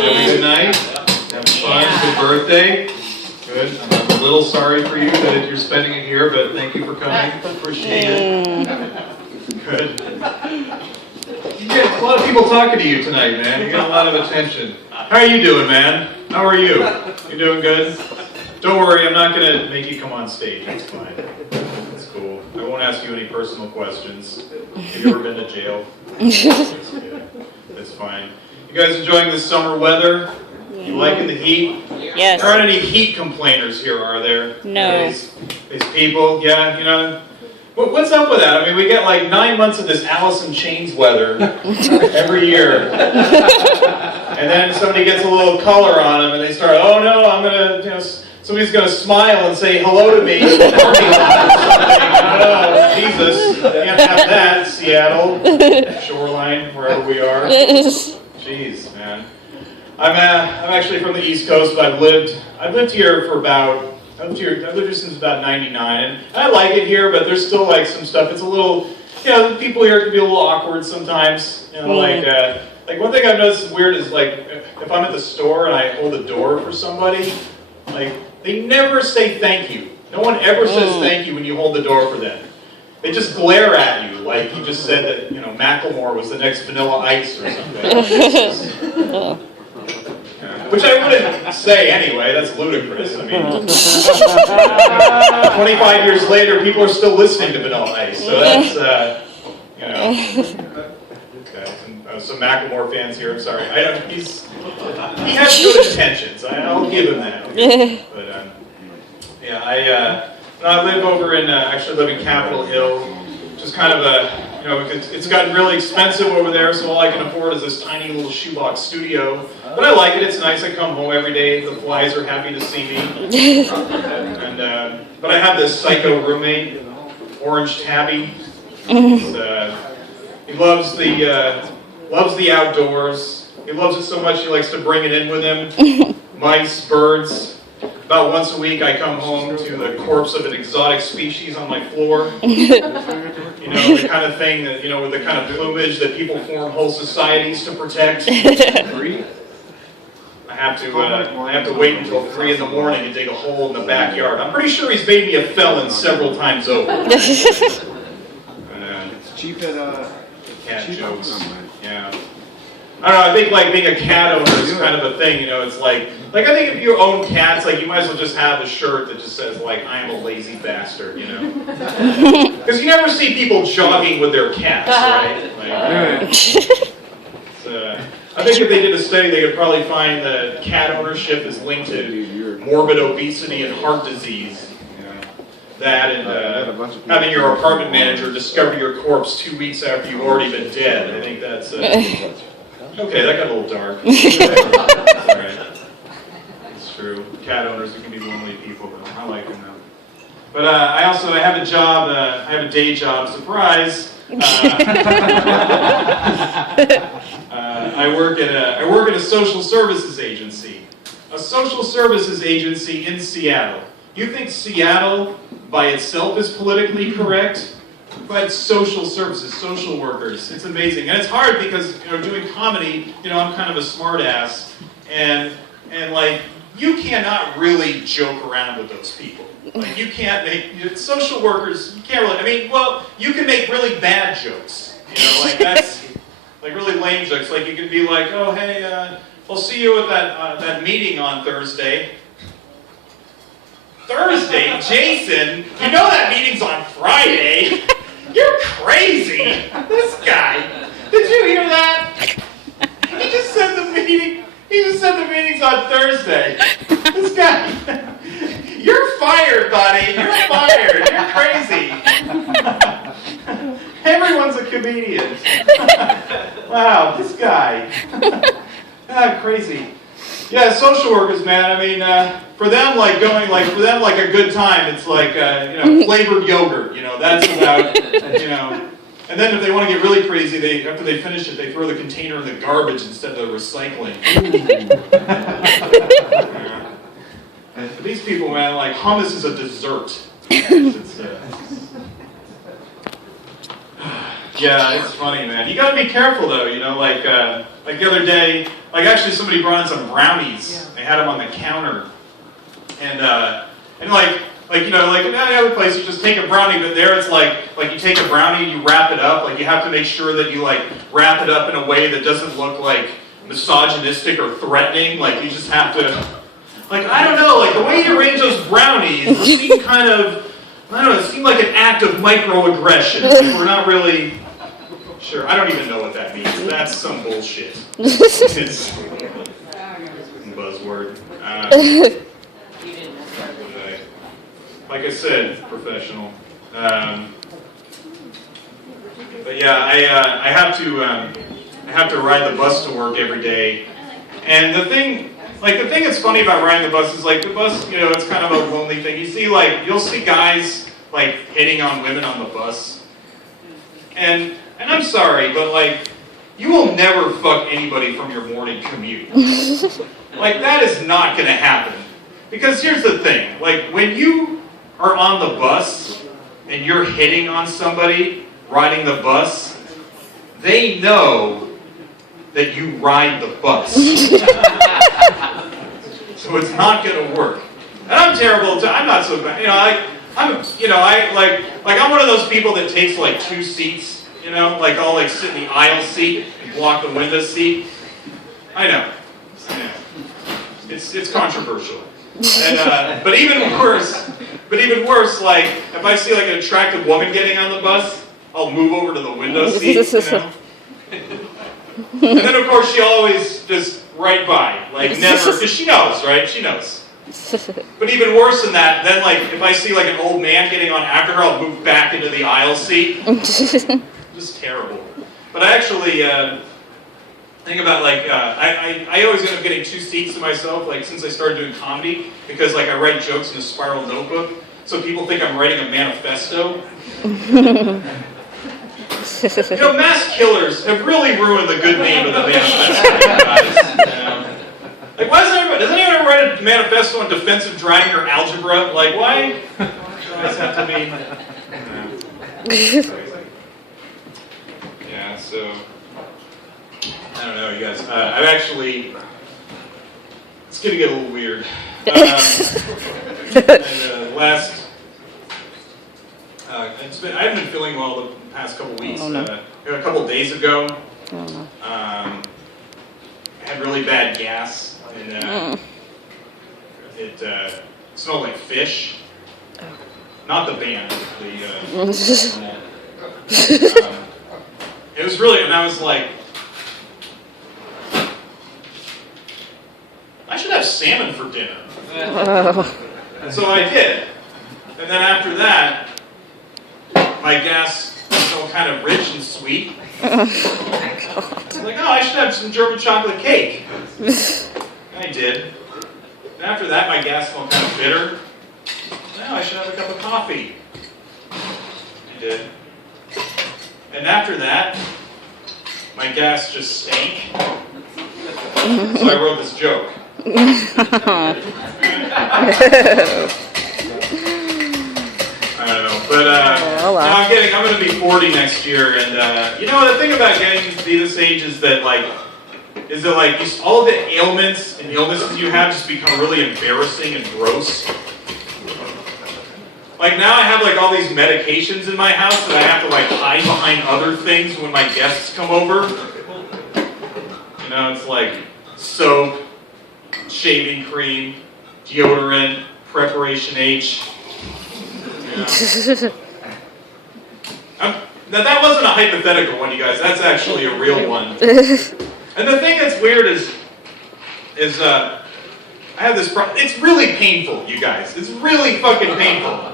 Having a good night? Having fun? Good birthday? Good. I'm a little sorry for you that you're spending it here, but thank you for coming. Appreciate it. Good. You get a lot of people talking to you tonight, man. You got a lot of attention. How are you doing, man? How are you? You doing good? Don't worry, I'm not going to make you come on stage. That's fine. That's cool. I won't ask you any personal questions. Have you ever been to jail? That's good. That's fine. You guys enjoying this summer weather? You liking the heat? Yes. There aren't any heat complainers here, are there? No. These people, yeah, you know. What's up with that? I mean, we get like 9 months of this Alice in Chains weather every year. And then somebody gets a little color on them and they start, oh no, I'm going to, somebody's going to smile and say hello to me in the parking lot or something. I don't know, Jesus, you can't have that, Seattle, Shoreline, wherever we are. Jeez, man. I'm actually from the East Coast, but I've lived here for about, I've lived here since about 99, and I like it here, but there's still like some stuff. It's a little, the people here can be a little awkward sometimes. Like one thing I've noticed is weird is like if I'm at the store and I hold the door for somebody, like they never say thank you. No one ever says thank you when you hold the door for them. They just glare at you like you just said that Macklemore was the next Vanilla Ice or something. Which I wouldn't say anyway, that's ludicrous. I mean, 25 years later, people are still listening to Vanilla Ice, so that's, Okay, some Macklemore fans here, I'm sorry. He has good intentions, I'll give him that. But, I live over in, actually live in Capitol Hill, which is kind of it's gotten really expensive over there, so all I can afford is this tiny little shoebox studio. But I like it, it's nice, I come home every day, the flies are happy to see me. But I have this psycho roommate, Orange Tabby. He loves the outdoors. He loves it so much he likes to bring it in with him. Mice, birds. About once a week I come home to the corpse of an exotic species on my floor. The kind of thing that, with the kind of plumage that people form whole societies to protect. I have to wait until 3 in the morning to dig a hole in the backyard. I'm pretty sure he's made me a felon several times over. Cheap at cat jokes. Yeah. I don't know, I think like being a cat owner is kind of a thing, it's like I think if you own cats, like you might as well just have a shirt that just says like, I am a lazy bastard, Because you never see people jogging with their cats, right? I think if they did a study, they could probably find that cat ownership is linked to morbid obesity and heart disease. That and having your apartment manager discover your corpse 2 weeks after you've already been dead. I think that's... Okay, that got a little dark. That's all right. It's true. Cat owners can be lonely people, though. I like them, though. But I have a job. I have a day job. Surprise! I work at a social services agency. A social services agency in Seattle. You think Seattle by itself is politically correct? But social services, social workers, it's amazing. And it's hard because, doing comedy, I'm kind of a smart ass. And like, you cannot really joke around with those people. Like, you can't make, social workers, you can't really, you can make really bad jokes. That's, like really lame jokes. Like, you can be like, oh, hey, I'll see you at that meeting on Thursday. Thursday? Jason? You know that meeting's on Friday. You're crazy! This guy! Did you hear that? He just said the meeting's on Thursday. This guy. You're fired, buddy. You're fired. You're crazy. Everyone's a comedian. Wow, this guy. Crazy. Yeah, social workers, man. For them, like a good time, it's like, flavored yogurt. That's about, And then if they want to get really crazy, after they finish it, they throw the container in the garbage instead of recycling. For these people, man, like hummus is a dessert. Yeah, it's funny, man. You got to be careful, though. Like the other day, Like actually somebody brought in some brownies. They had them on the counter. And like you know, like in any other place you just take a brownie, but there it's like you take a brownie and you wrap it up. Like you have to make sure that you like wrap it up in a way that doesn't look like misogynistic or threatening. Like you just have to, like I don't know, like the way you arrange those brownies seem kind of, I don't know, it seemed like an act of microaggression. Like we're not really sure. I don't even know what that means. That's some bullshit. It's a buzzword. Like I said, professional. But yeah, I have to ride the bus to work every day. And the thing that's funny about riding the bus is like the bus, you know, it's kind of a lonely thing. You'll see guys like hitting on women on the bus. And I'm sorry, but like you will never fuck anybody from your morning commute. Like that is not gonna happen. Because here's the thing, like when you are on the bus and you're hitting on somebody riding the bus, they know that you ride the bus. So it's not going to work. And I'm terrible. I'm not so bad. I'm one of those people that takes like 2 seats. You know, like I'll like sit in the aisle seat and block the window seat. I know. It's controversial. And, but even worse, like if I see like an attractive woman getting on the bus, I'll move over to the window seat. You know? And then of course she always just right by, like never, because she knows, right? She knows. But even worse than that, then like if I see like an old man getting on after her, I'll move back into the aisle seat. Just terrible. But I actually think about like I always end up getting 2 seats to myself, like since I started doing comedy, because like I write jokes in a spiral notebook, so people think I'm writing a manifesto. You know, mass killers have really ruined the good name of the manifesto, guys. Like, why does anyone ever write a manifesto on defensive driving or algebra? Like, why do you guys have to be? Yeah, so I don't know, you guys. I've actually. It's gonna get a little weird. I haven't been feeling well the past couple weeks. Oh, no. A couple days ago, Oh, no. I had really bad gas, and it smelled like fish. Not the band, it was really, and I was like, I should have salmon for dinner. And so I did. And then after that, my gas felt kind of rich and sweet. I was like, oh, I should have some German chocolate cake. And I did. And after that, my gas felt kind of bitter. Now I should have a cup of coffee. I did. And after that, my gas just stank. So I wrote this joke. I don't know, but no, I'm kidding. I'm going to be 40 next year, and you know the thing about getting to be this age is that all the ailments and illnesses you have just become really embarrassing and gross. Like now I have like all these medications in my house that I have to like hide behind other things when my guests come over. You know, it's like soap, shaving cream, deodorant, Preparation H. You know. Now that wasn't a hypothetical one, you guys. That's actually a real one. And the thing that's weird is I have this problem. It's really painful, you guys. It's really fucking painful.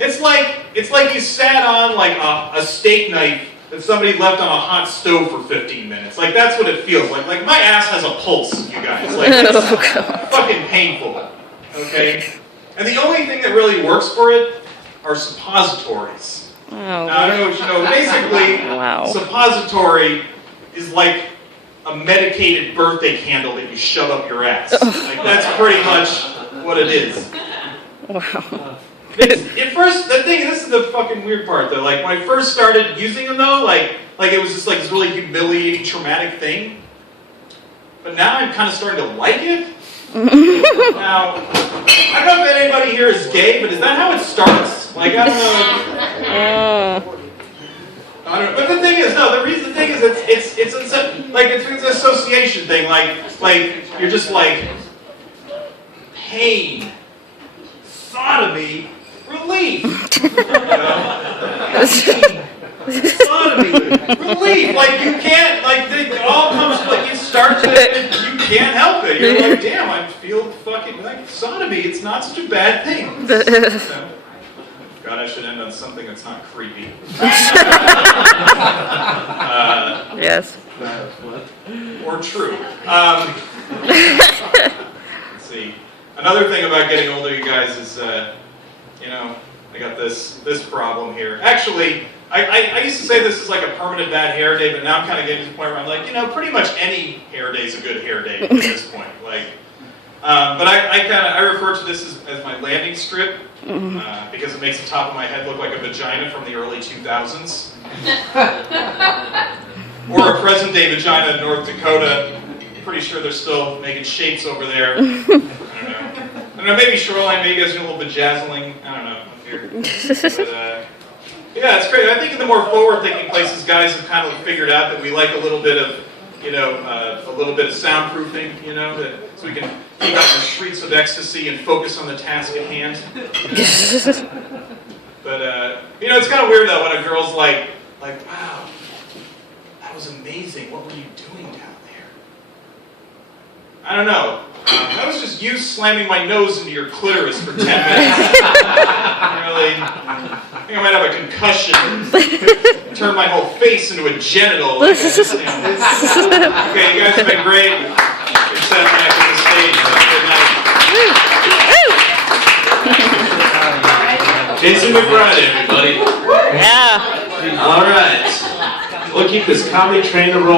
It's like you sat on like a steak knife that somebody left on a hot stove for 15 minutes. Like that's what it feels like. Like my ass has a pulse, you guys. Like it's fucking painful. Okay? And the only thing that really works for it are suppositories. Oh. Now, I don't know what you know. Basically, suppository is like a medicated birthday candle that you shove up your ass. Like that's pretty much what it is. Wow. At first, this is the fucking weird part though. Like when I first started using them though, like it was just like this really humiliating, traumatic thing. but now I'm kind of starting to like it. Now, I don't know if anybody here is gay, but is that how it starts? Like, I don't know. I don't know. But the thing is, no. The thing is, it's an association thing. Like you're just like pain, sodomy, relief. You know? Sodomy, relief. Like you can't. Like it all comes. Like it starts. You can't help it. You're like, damn, I feel fucking like sodomy. It's not such a bad thing. So, God, I should end on something that's not creepy. Yes. Or true. Let's see. Another thing about getting older, you guys, is you know, I got this problem here. Actually, I used to say this is like a permanent bad hair day, but now I'm kind of getting to the point where I'm like, you know, pretty much any hair day is a good hair day at this point. Like, but I refer to this as my landing strip because it makes the top of my head look like a vagina from the early 2000s, or a present-day vagina in North Dakota. I'm pretty sure they're still making shapes over there. I don't know. Maybe Shoreline. Maybe you guys do a little bejazzling. I don't know. Up here. But, yeah, it's great. I think in the more forward-thinking places, guys have kind of figured out that we like a little bit of, you know, a little bit of soundproofing, you know, so we can keep out the shrieks of ecstasy and focus on the task at hand. But you know, it's kind of weird though when a girl's like, wow, that was amazing. What were you doing down there? I don't know. That was just you slamming my nose into your clitoris for 10 minutes. Really, I think I might have a concussion. Turn my whole face into a genital. Like, okay, you guys have been great. You're set back on the stage. Have a good night. Jason McBride, everybody. Yeah. All right. We'll keep this comedy train to roll.